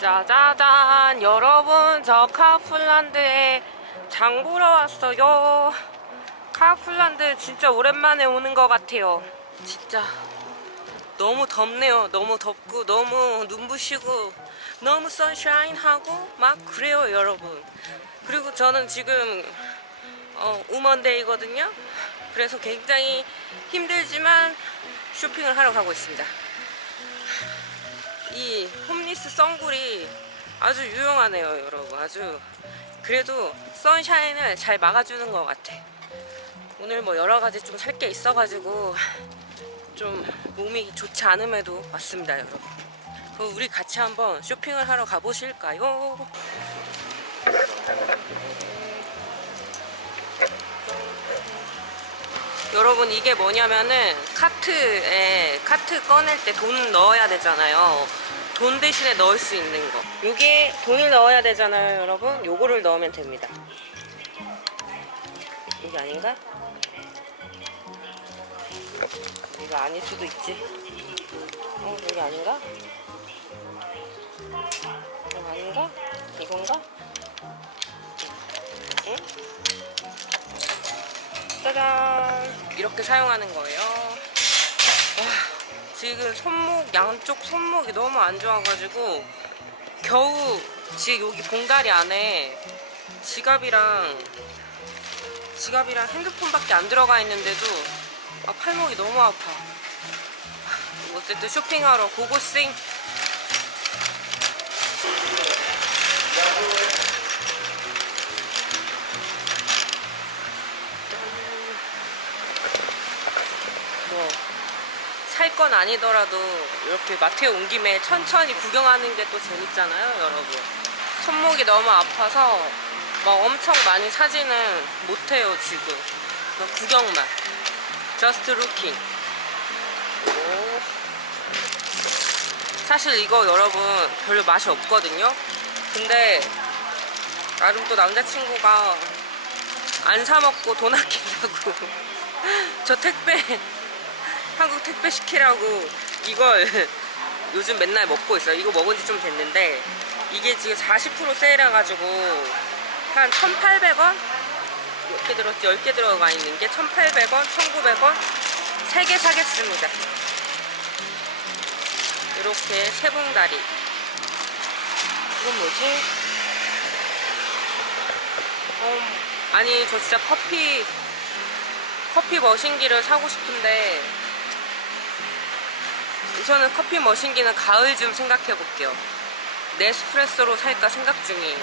짜자잔 여러분 저 카풀란드에 장 보러 왔어요. 카풀란드 진짜 오랜만에 오는 것 같아요. 진짜 너무 덥네요. 너무 덥고 너무 눈부시고 너무 선샤인하고 막 그래요 여러분. 그리고 저는 지금 어, 우먼데이거든요. 그래서 굉장히 힘들지만 쇼핑을 하러 가고 있습니다 이 홈리스 선글이 아주 유용하네요 여러분 아주 그래도 선샤인을 잘 막아주는 것 같아 오늘 뭐 여러 가지 좀 살 게 있어가지고 좀 몸이 좋지 않음에도 왔습니다 여러분 그럼 우리 같이 한번 쇼핑을 하러 가보실까요? 여러분 이게 뭐냐면은 카트에 카트 꺼낼 때 돈 넣어야 되잖아요. 돈 대신에 넣을 수 있는 거. 요게 돈을 넣어야 되잖아요, 여러분. 요거를 넣으면 됩니다. 이게 아닌가? 이거 아닐 수도 있지. 어, 이게 아닌가? 이거 아닌가? 이건가? 응? 짜잔 이렇게 사용하는 거예요 와, 지금 손목 양쪽 손목이 너무 안 좋아가지고 겨우 지금 여기 봉다리 안에 지갑이랑 지갑이랑 핸드폰밖에 안 들어가 있는데도 아, 팔목이 너무 아파. 어쨌든 쇼핑하러 고고싱 뭐 살 건 아니더라도 이렇게 마트에 온 김에 천천히 구경하는 게 또 재밌잖아요, 여러분. 손목이 너무 아파서 막 엄청 많이 사지는 못해요, 지금. 그냥 구경만. Looking. 오. 사실 이거 여러분 별로 맛이 없거든요. 근데 나름 또 남자친구가 안 사 먹고 돈 아낀다고 저 택배 한국 택배 시키라고 이걸 요즘 맨날 먹고 있어요. 이거 먹은 지 좀 됐는데 이게 지금 40% 세일해가지고 한 1,800원? 몇 개 들었지? 10개 들어가 있는 게 1,800원, 1,900원? 3개 사겠습니다. 이렇게 세봉다리. 이건 뭐지? 어, 아니 저 진짜 커피 커피 머신기를 사고 싶은데 우선은 커피 머신기는 가을 좀 생각해 볼게요. 네스프레소로 살까 생각 중이에요.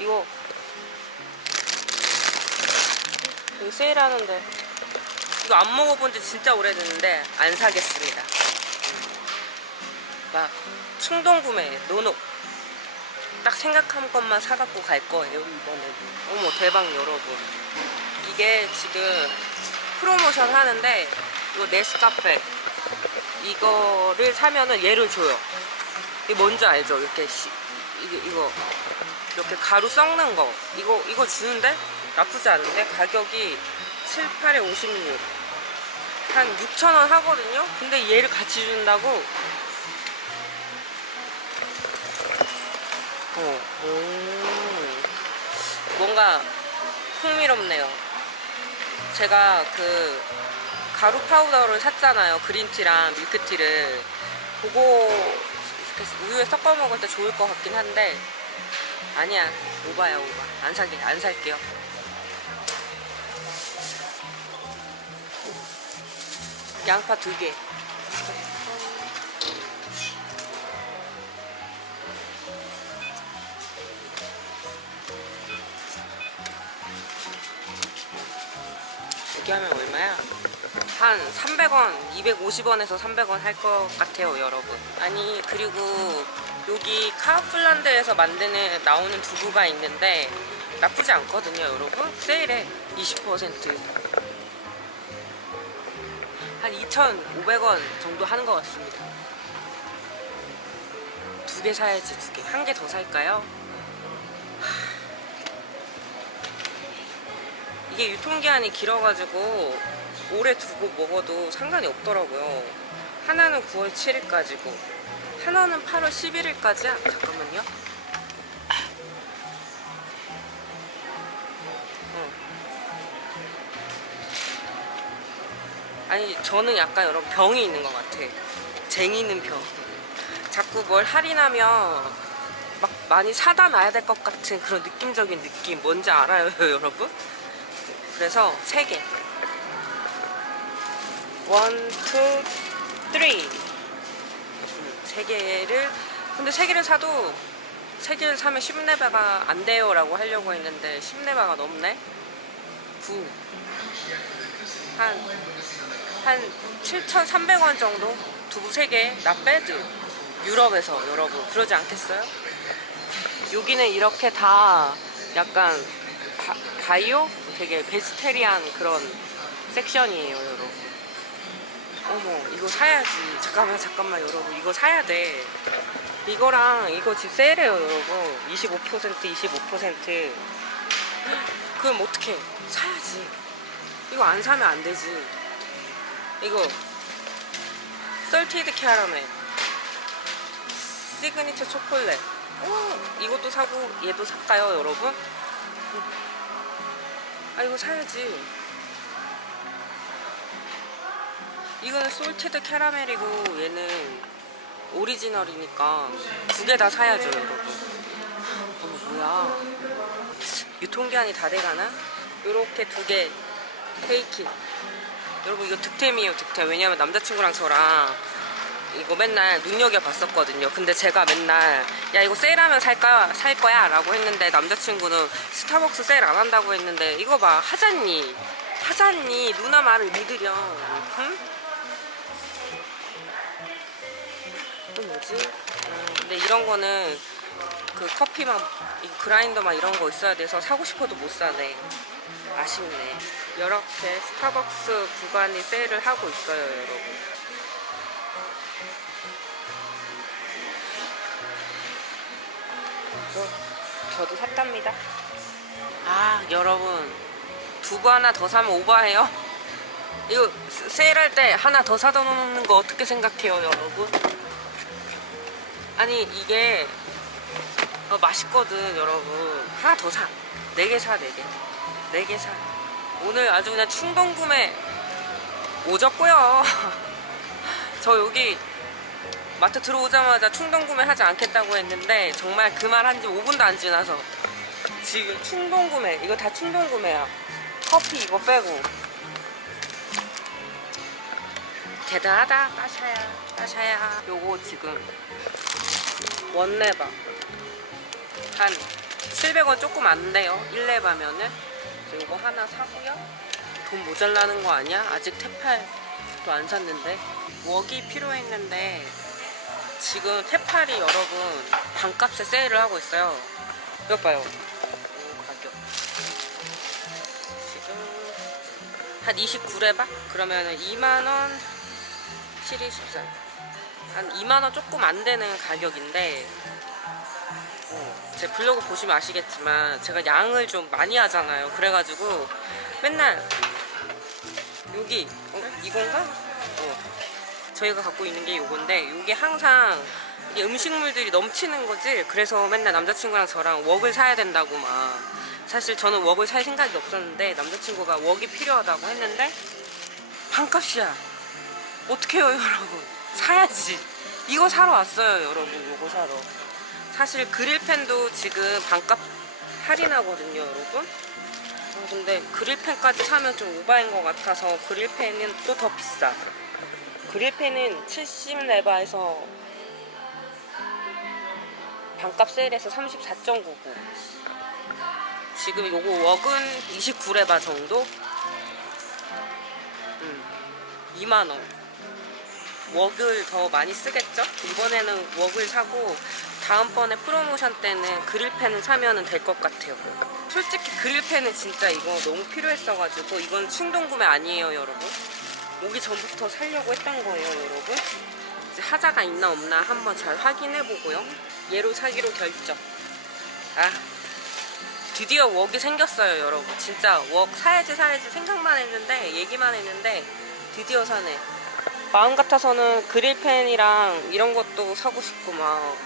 이거. 이거 세일하는데. 이거 안 먹어본 지 진짜 오래됐는데 안 사겠습니다. 막 충동 구매 노노. 딱 생각한 것만 사갖고 갈 거예요 이번엔 어머 대박 여러분. 이게 지금 프로모션 하는데 이거 네스카페 이거를 사면은 얘를 줘요 이게 뭔지 알죠 이렇게 시, 이게 이거 이렇게 가루 썩는 거 이거 이거 주는데 나쁘지 않은데 가격이 7, 8에 56. 한 6,000원 하거든요? 근데 얘를 같이 준다고? 어, 음. 뭔가 흥미롭네요. 제가 그 가루 파우더를 샀잖아요. 그린티랑 밀크티를. 그거 우유에 섞어 먹을 때 좋을 것 같긴 한데 아니야 오바야 오바 안 사게 안 살게요. 양파 두 개. 이렇게 하면 얼마야? 한 300원, 250원에서 300원 할 것 같아요, 여러분. 아니, 그리고 여기 카플란드에서 만드는 나오는 두부가 있는데 나쁘지 않거든요, 여러분. 세일에 20%. 한 2,500원 정도 하는 것 같습니다. 두 개 사야지, 두 개. 한 개 더 살까요? 이게 유통기한이 길어가지고 오래 두고 먹어도 상관이 없더라고요. 하나는 9월 7일까지고 하나는 8월 11일까지야. 잠깐만요. 어. 아니 저는 약간 여러분 병이 있는 것 같아. 쟁이는 병. 자꾸 뭘 할인하면 막 많이 사다 놔야 될 것 같은 그런 느낌적인 느낌 뭔지 알아요, 여러분? 그래서 세 개. 원, 투, 쓰리. 음, 세 개를 근데 세 개를 사도 세 개를 사면 10레바가 안 돼요라고 하려고 했는데 10레바가 넘네. 9. 한 한 7,300원 정도 두부 3개 나 빼드 유럽에서 여러분 그러지 않겠어요? 여기는 이렇게 다 약간 바, 바이오 되게 베스테리안 그런 섹션이에요 여러분 어머 이거 사야지. 잠깐만 잠깐만 여러분. 이거 사야 돼. 이거랑 이거 지금 세일해요 여러분. 25% 25% 그럼 어떡해? 사야지. 이거 안 사면 안 되지. 이거 썰티드 캐러멜. 시그니처 초콜릿. 오, 이것도 사고 얘도 살까요 여러분? 아 이거 사야지 이거는 솔티드 캐러멜이고 얘는 오리지널이니까 두 개 다 사야죠 여러분. 어머 뭐야. 유통기한이 다 돼가나? 요렇게 두 개. 케이크 여러분 이거 득템이에요 득템. 왜냐면 남자친구랑 저랑 이거 맨날 눈여겨 봤었거든요. 근데 제가 맨날 야 이거 세일하면 살까? 살 거야? 라고 했는데 남자친구는 스타벅스 세일 안 한다고 했는데 이거 봐. 하잖니. 하잖니. 누나 말을 믿으렴. 응? 또 뭐지? 음, 근데 이런 거는 그 커피 막이 그라인더 막 이런 거 있어야 돼서 사고 싶어도 못 사네 아쉽네. 이렇게 스타벅스 구간이 세일을 하고 있어요, 여러분. 저, 저도 샀답니다. 아, 여러분. 두부 하나 더 사면 오버해요? 이거 세- 세일할 때 하나 더 사다 놓는 거 어떻게 생각해요, 여러분? 아니, 이게 어, 맛있거든, 여러분. 하나 더 사. 네 개 사, 네 개. 네 개 사. 오늘 아주 그냥 충동 구매 오졌고요. 저 여기 마트 들어오자마자 충동 구매 하지 않겠다고 했는데 정말 그 말 한 지 5분도 안 지나서 지금 충동 구매 이거 다 충동 구매야. 커피 이거 빼고 대단하다 빠샤야 빠샤야 요거 지금 원레바 한 700원 조금 안 돼요. 1레바면은. 이거 하나 사고요. 돈 모자라는 거 아니야? 아직 테팔도 안 샀는데. 웍이 필요했는데 지금 테팔이 여러분 반값에 세일을 하고 있어요. 이것 봐요. 이 가격. 지금 한 29레바? 그러면은 2만원 7, 24. 한 2만원 조금 안 되는 가격인데 어, 제 블로그 보시면 아시겠지만 제가 양을 좀 많이 하잖아요. 그래가지고 맨날 여기 어, 이건가? 어, 저희가 갖고 있는 게 이건데 이게 항상 이게 음식물들이 넘치는 거지. 그래서 맨날 남자친구랑 저랑 웍을 사야 된다고 막 사실 저는 웍을 살 생각이 없었는데 남자친구가 웍이 필요하다고 했는데 반값이야. 어떡해요 여러분 사야지 이거 사러 왔어요 여러분. 이거 사러. 사실 그릴팬도 지금 반값 할인하거든요 여러분. 어, 근데 그릴팬까지 사면 좀 오바인 것 같아서 그릴팬은 또 더 비싸. 그릴팬은 70레바에서 반값 세일해서 34.99 지금 요거 웍은 29레바 정도? 음, 2만원 웍을 더 많이 쓰겠죠? 이번에는 웍을 사고 다음번에 프로모션 때는 그릴펜을 사면 될 것 같아요. 솔직히 그릴펜은 진짜 이거 너무 필요했어가지고 이건 충동 구매 아니에요, 여러분. 오기 전부터 살려고 했던 거예요, 여러분. 이제 하자가 있나 없나 한번 잘 확인해 보고요. 얘로 사기로 결정. 아, 드디어 웍이 생겼어요, 여러분. 진짜 웍 사야지 사야지 생각만 했는데 얘기만 했는데 드디어 사네. 마음 같아서는 그릴팬이랑 이런 것도 사고 싶고 막.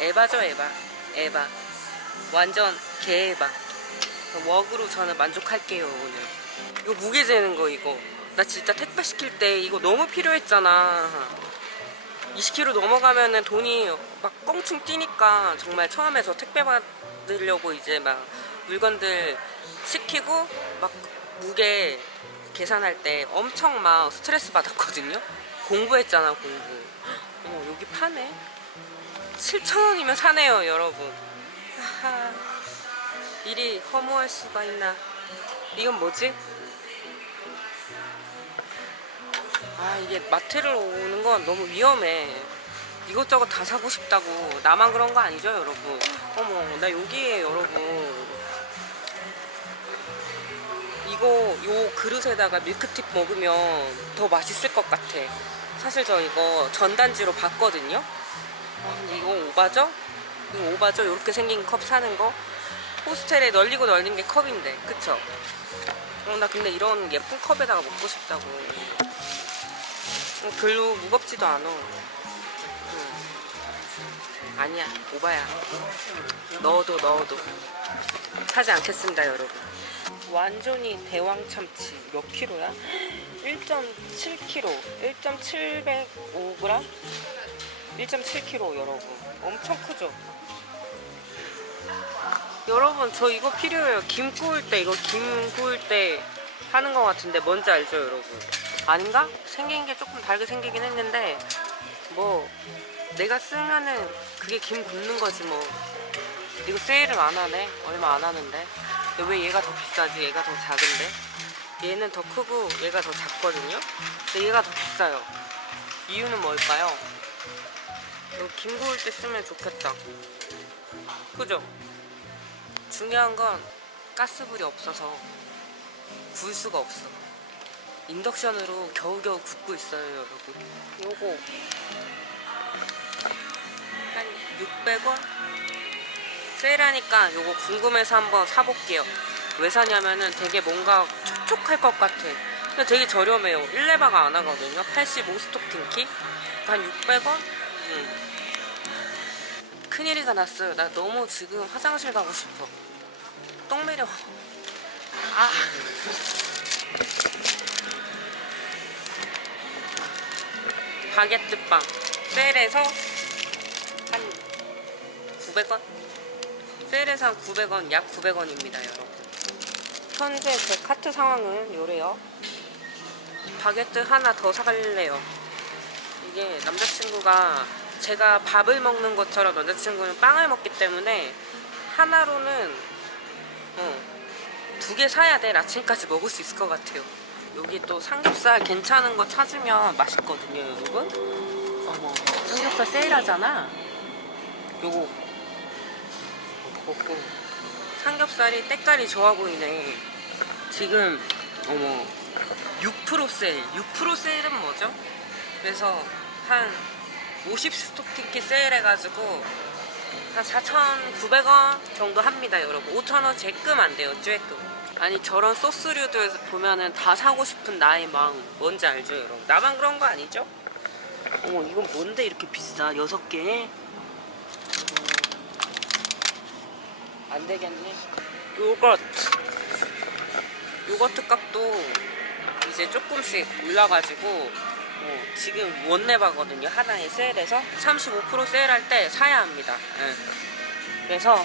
에바죠 에바. 에바. 완전 개에바. 웍으로 저는 만족할게요 오늘. 이거 무게 재는 거 이거. 나 진짜 택배 시킬 때 이거 너무 필요했잖아. 20kg 넘어가면은 돈이 막 껑충 뛰니까 정말 처음에 저 택배 받으려고 이제 막 물건들 시키고 막 무게 계산할 때 엄청 막 스트레스 받았거든요. 공부했잖아 공부. 어머 여기 파네. 7,000원이면 사네요 여러분. 하하, 일이 허무할 수가 있나. 이건 뭐지? 아 이게 마트를 오는 건 너무 위험해. 이것저것 다 사고 싶다고 나만 그런 거 아니죠 여러분? 어머 나 여기에 여러분 이거 요 그릇에다가 밀크팁 먹으면 더 맛있을 것 같아. 사실 저 이거 전단지로 봤거든요. 아, 근데 이거 오바죠? 이거 오바죠? 이렇게 생긴 컵 사는 거. 호스텔에 널리고 널린 게 컵인데, 그쵸? 어, 나 근데 이런 예쁜 컵에다가 먹고 싶다고. 어, 별로 무겁지도 않아. 응. 아니야, 오바야. 넣어도 넣어도. 사지 않겠습니다, 여러분. 완전히 대왕 참치 몇 킬로야? 1.7kg, 1.705g, 1.7kg 여러분. 엄청 크죠? 여러분 저 이거 필요해요. 김 구울 때 이거 김 구울 때 하는 것 같은데 뭔지 알죠, 여러분? 아닌가? 생긴 게 조금 다르게 생기긴 했는데 뭐 내가 쓰면은 그게 김 굽는 거지 뭐. 이거 세일을 안 하네. 얼마 안 하는데. 왜 얘가 더 비싸지? 얘가 더 작은데? 얘는 더 크고 얘가 더 작거든요? 근데 얘가 더 비싸요. 이유는 뭘까요? 이거 김 구울 때 쓰면 좋겠다. 그죠? 중요한 건 가스불이 없어서 구울 수가 없어. 인덕션으로 겨우겨우 굽고 있어요, 여러분. 요거 한 600원? 세일하니까 요거 궁금해서 한번 사볼게요. 왜 사냐면은 되게 뭔가 촉촉할 것 같아. 근데 되게 저렴해요. 1레바가 안 하거든요. 85 스톡 틴키. 한 600원? 음. 큰일이가 났어요. 나 너무 지금 화장실 가고 싶어. 똥 매려. 아. 바게트빵. 세일해서 한 900원? 세일해서 한 900원, 약 900원입니다, 여러분. 현재 제 카트 상황은 요래요. 바게트 하나 더 사갈래요. 이게 남자친구가 제가 밥을 먹는 것처럼 남자친구는 빵을 먹기 때문에 하나로는 어, 두 개 사야 돼. 아침까지 먹을 수 있을 것 같아요. 여기 또 삼겹살 괜찮은 거 찾으면 맛있거든요, 여러분. 어머, 삼겹살 세일하잖아. 요거 먹고 삼겹살이 때깔이 좋아 보이네. 지금 어머 6% 세일. 6% 세일은 뭐죠? 그래서 한 50 스톡 티켓 세일해가지고 한 4,900원 정도 합니다, 여러분. 5,000원 제끔 안 돼요, 쬐끔. 아니 저런 소스류들 보면은 다 사고 싶은 나의 마음 뭔지 알죠, 여러분? 나만 그런 거 아니죠? 어머 이건 뭔데 이렇게 비싸? 여섯 개? 안 되겠네. 요거트. 요거트 값도 이제 조금씩 올라가지고 어, 지금 원내바거든요. 하나에 세일해서 35% 세일할 때 사야 합니다. 예. 그래서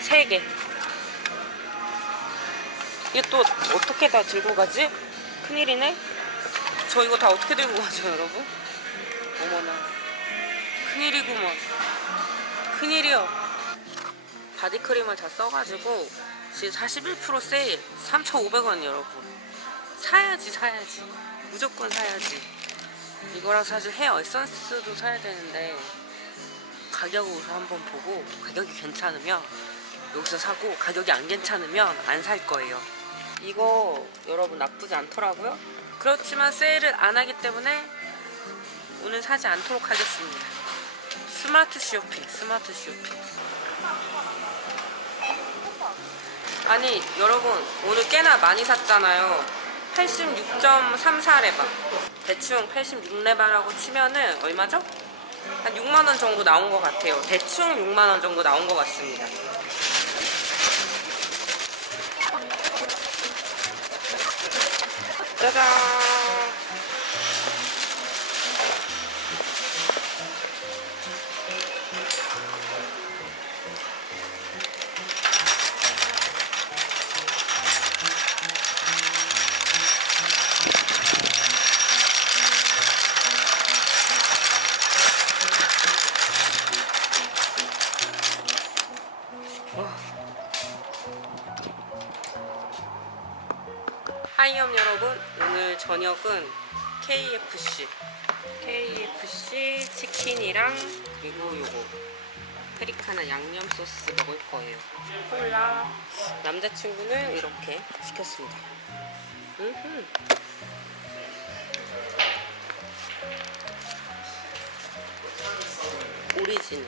3개. 이게 또 어떻게 다 들고 가지? 큰일이네. 저 이거 다 어떻게 들고 가죠, 여러분? 어머나. 큰일이구먼. 큰일이요. 바디크림을 다 써가지고 지금 41% 세일 3,500원 여러분. 사야지 사야지. 무조건 사야지. 이거랑 사실 헤어 에센스도 사야 되는데 가격으로 한번 보고 가격이 괜찮으면 여기서 사고 가격이 안 괜찮으면 안 살 거예요. 이거 여러분 나쁘지 않더라고요. 그렇지만 세일을 안 하기 때문에 오늘 사지 않도록 하겠습니다. 스마트 쇼핑 스마트 쇼핑 아니 여러분 오늘 꽤나 많이 샀잖아요 86.34레바. 대충 86레바라고 치면은 얼마죠? 한 6만 원 정도 나온 것 같아요. 대충 6만 원 정도 나온 것 같습니다. 짜잔. 요거 페리카나 양념 소스 먹을 거예요. 콜라. 남자친구는 이렇게 시켰습니다. 음흠. 오리지널.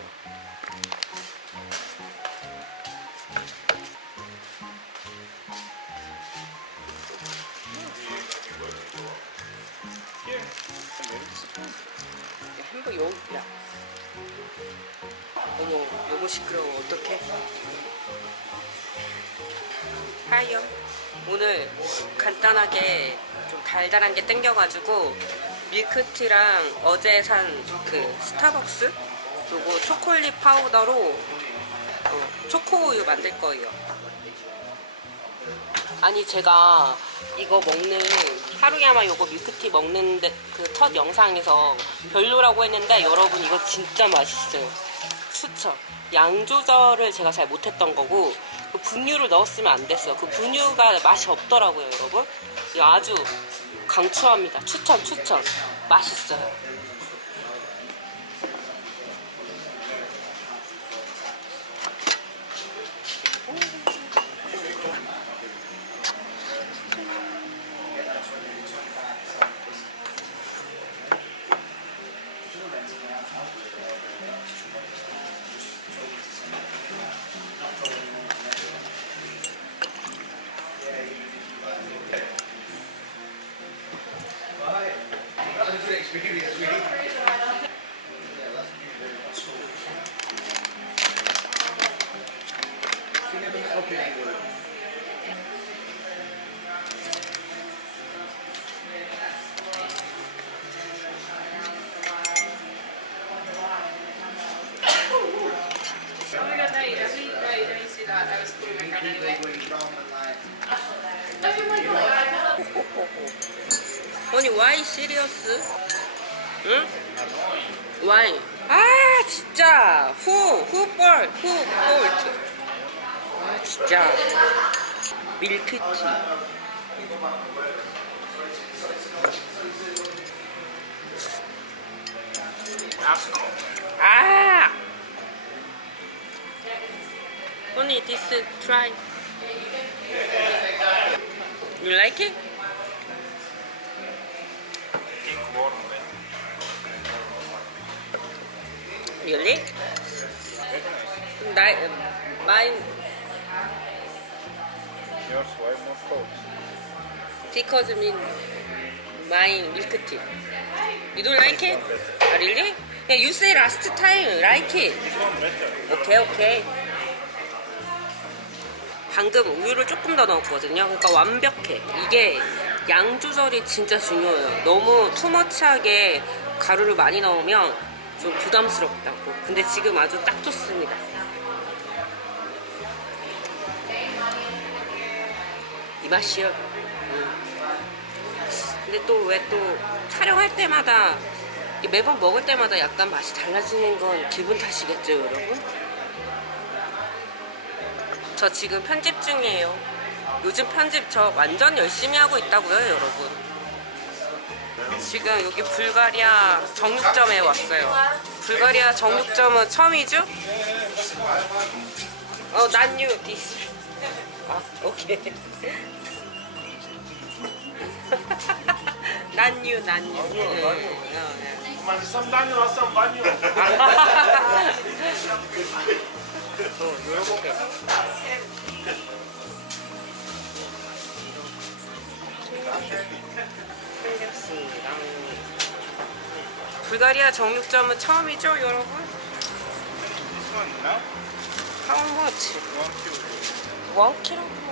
햄버거 여기 야 어머 너무 시끄러워. 어떡해? 하이요. 오늘 간단하게 좀 달달한 게 땡겨가지고 밀크티랑 어제 산 그 스타벅스? 요거 초콜릿 파우더로 어, 초코우유 만들 거예요. 아니 제가 이거 먹는 하루야마 요거 밀크티 먹는데 그첫 영상에서 별로라고 했는데 여러분 이거 진짜 맛있어요. 추천. 양 조절을 제가 잘 못했던 거고 그 분유를 넣었으면 안 됐어요. 그 분유가 맛이 없더라고요, 여러분. 아주 강추합니다. 추천, 추천. 맛있어요. Serious? 응? why? 아 진짜 who who fault who fault? 아 진짜 밀크티. 아. Only this try. You like it? Really? That, mine Yours white, not cold. because mean my milk tea. You don't like it? Ah, really? Yeah, you say last time like it. This one better. 오케이 오케이. 방금 우유를 조금 더 넣었거든요. 그러니까 완벽해. 이게 양 조절이 진짜 중요해요. 너무 투머치하게 가루를 많이 넣으면 좀 부담스럽다고. 근데 지금 아주 딱 좋습니다. 이 맛이요. 음. 근데 또 왜 또 촬영할 때마다 매번 먹을 때마다 약간 맛이 달라지는 건 기분 탓이겠죠, 여러분? 저 지금 편집 중이에요. 요즘 편집 저 완전 열심히 하고 있다고요, 여러분. 지금 여기 불가리아 정육점에 왔어요. 불가리아 정육점은 처음이죠? 어, 난유 디스. 아, 오케이. 난유, 난유. 응, 어, 네. Mas banyo. 삼겹시랑 불가리아 정육점은 처음이죠, 여러분? This one now, how much? one kilo. 1kg?